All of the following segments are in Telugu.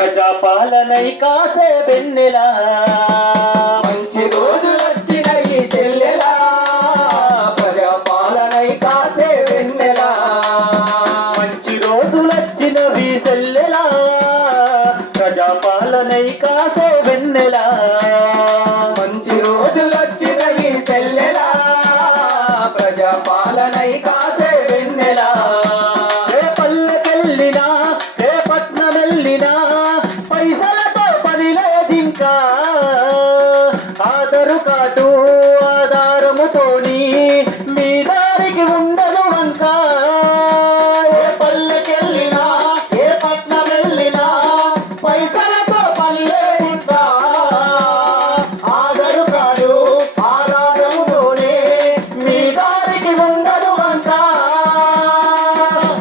ప్రజాపాలనై కాసే వెన్నెలా మంచి రోజులొచ్చినవి చెల్లెలా ప్రజాపాలనై కాసే వెన్నెలా మంచి రోజులొచ్చినవి చెల్లెలా ప్రజాపాలనై కాసే వెన్నెలా మంచి రోజులొచ్చినవి చెల్లెలా ప్రజాపాలనై కాసే వెన్నెలా ఏ పల్లెకెళ్ళినా ఏ పట్నం వెళ్ళినా పైసలతో పని లేదింకా ఆధారు కార్డు ఆధారముతోని మీ దారికి ఉండదు వంకా ఏ పల్లెకెళ్ళినా ఏ పట్నం వెళ్ళినా పైసలతో పని లేదింకా ఆధారు కార్డు ఆధారముతోని మీ దారికి ఉండదు వంకా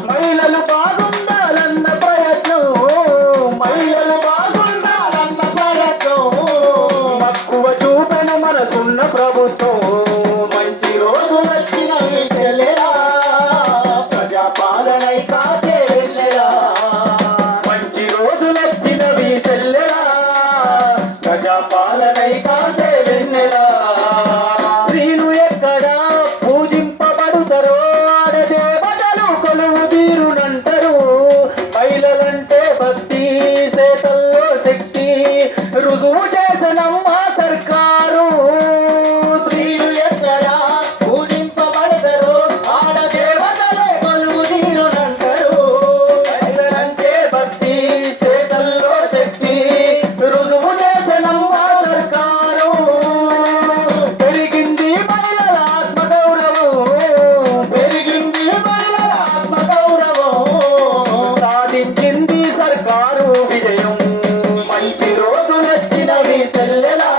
మహిళలు బాగుండాలన్న ప్రయత్నం మహిళలు బాగుండాలన్న ప్రయత్నం మక్కువ చూపన మనసున్న ప్రభుత్వం మంచి రోజు వచ్చినవి చెల్లెలా ప్రజాపాలనై కాసే వెన్నెలా మంచి రోజు వచ్చినవి చెల్లెలా ప్రజాపాలనై కాసే వెన్నెలా స్త్రీలు ఎక్కడ పూజింపబడుతారో ఆడదేవతలు కొలువు తీరునంటారు మహిళలంటే భక్తి చేతల్లో శక్తి రుజువు చేసనమ్మ సర్కారు స్త్రీలు ఎక్కడ పూజింపబడతారో ఆడదేవతలే కొలువు తీరునంటారు మహిళలంటే భక్తి చేతల్లో శక్తి రుజువు చేసనమ్మ సర్కారు పెరిగింది మహిళల ఆత్మగౌరవం పెరిగింది మహిళల ఆత్మగౌరవం సాధించింది సర్కారు విజయం మంచి రోజులొచ్చినవి చెల్లెలా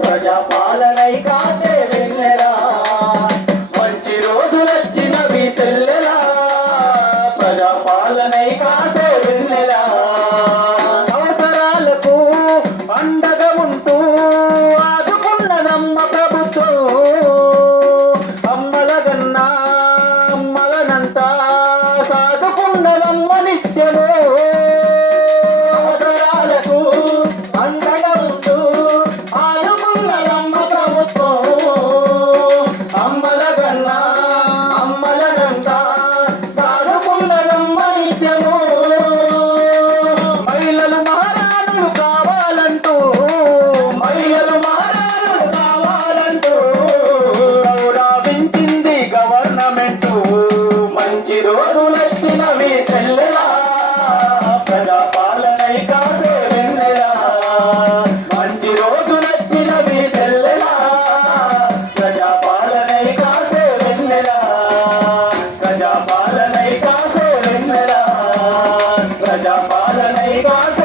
ప్రజాపాలనై కాసే వెన్నెలా మంచి రోజులొచ్చినవి చెల్లెలా ప్రజాపాలనై కాసే వెన్నెలా అవసరాలకు అండగా ఉంటూ ఆదుకున్నదమ్మ ప్రభుత్వం అమ్మలగన్నా అమ్మలనంతా సాదుకున్నదమ్మ నిత్యమే అవసరాలకు అండగా ఉంటూ ఆదుకున్నదమ్మ ప్రభుత్వం అమ్మలగన్నా అమ్మలనంతా సాదుకున్నదమ్మ నిత్యము మహిళలు మహారాణులు కావాలంటూ మహిళలు మహారాణులు కావాలంటూ గౌరవించింది గవర్నమెంట్ మంచి రోజులొచ్చినవి చెల్లెలా ప్రజాపాలనై కాసే వెన్నెలా మంచి రోజులొచ్చినవి చెల్లెలా ప్రజాపాలనై కాసే వెన్నెలా ప్రజాపాలనై కాసే వెన్నెలా ప్రజాపాలనై కాసే